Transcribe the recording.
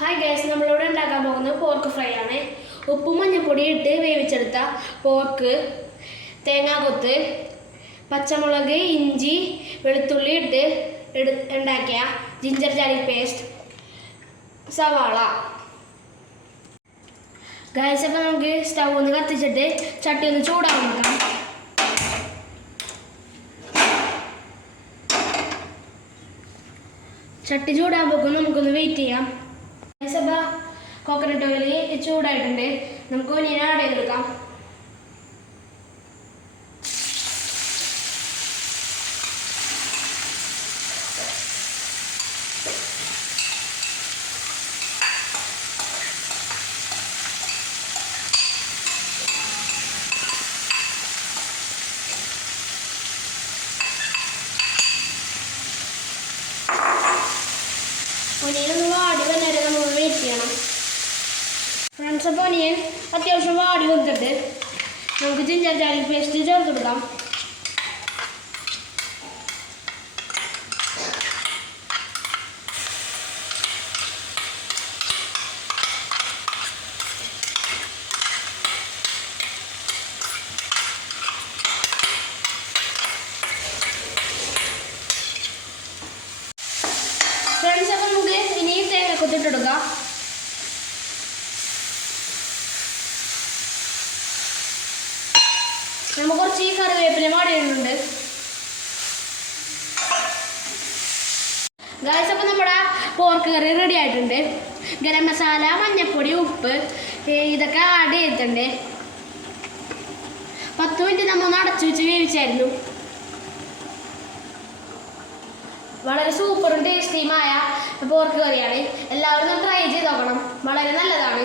Hi guys, നമ്മളിവിടെ ഉണ്ടാക്കാൻ പോകുന്നത് പോർക്ക് ഫ്രൈ ആണ്. ഉപ്പും മഞ്ഞൾപ്പൊടി ഇട്ട് വേവിച്ചെടുത്ത പോർക്ക്, തേങ്ങാക്കൊത്ത്, പച്ചമുളക്, ഇഞ്ചി, വെളുത്തുള്ളി ഇട്ട് ഉണ്ടാക്കിയ ജിഞ്ചർ ഗാർലിക് പേസ്റ്റ്, സവാള. ഗൈസ്, അപ്പം നമുക്ക് സ്റ്റൗ ഒന്ന് കത്തിച്ചിട്ട് ചട്ടി ഒന്ന് ചൂടാക്കാൻ നോക്കാം. ചട്ടി ചൂടാകുമ്പോൾ നമുക്കൊന്ന് വെയിറ്റ് ചെയ്യാം. കോക്കനട്ട് ഓയിൽ ചൂടായിട്ടുണ്ട്. നമുക്ക് ഒനിയൻ ആഡ് ചെയ്തെടുക്കാം. ഒനിയൻ ഒന്ന് വാടി വന്നേരം നമ്മൾ വെയിറ്റ് ചെയ്യണം. ഫ്രണ്ട്സ്, അപ്പോൾ ഒനിയൻ അത്യാവശ്യം വാടി വന്നിട്ട് നമുക്ക് ജിഞ്ചർ ഗാർലിക് പേസ്റ്റ് ചേർത്ത് കൊടുക്കാം. ഫ്രണ്ട്സ്, അപ്പോൾ നമുക്ക് ഇനിയും തേങ്ങക്കൊത്തിട്ടെടുക്കാം. നമുക്ക് കുറച്ച് ഈ കറിവേപ്പില വാടിയിട്ടുണ്ട്. ഗൈസ്, അപ്പോൾ നമ്മുടെ പോർക്ക് കറി റെഡി ആയിട്ടുണ്ട്. ഗരം മസാല, മഞ്ഞൾപ്പൊടി, ഉപ്പ് ഇതൊക്കെ ആഡ് ചെയ്തിട്ടുണ്ട്. 10 മിനിറ്റ് നമ്മൾ അടച്ചു വെച്ച് വേവിച്ചായിരുന്നു. വളരെ സൂപ്പറും ടേസ്റ്റിയുമായ പോർക്ക് കറിയാണ്. എല്ലാവരും ട്രൈ ചെയ്ത് നോക്കണം. വളരെ നല്ലതാണ്.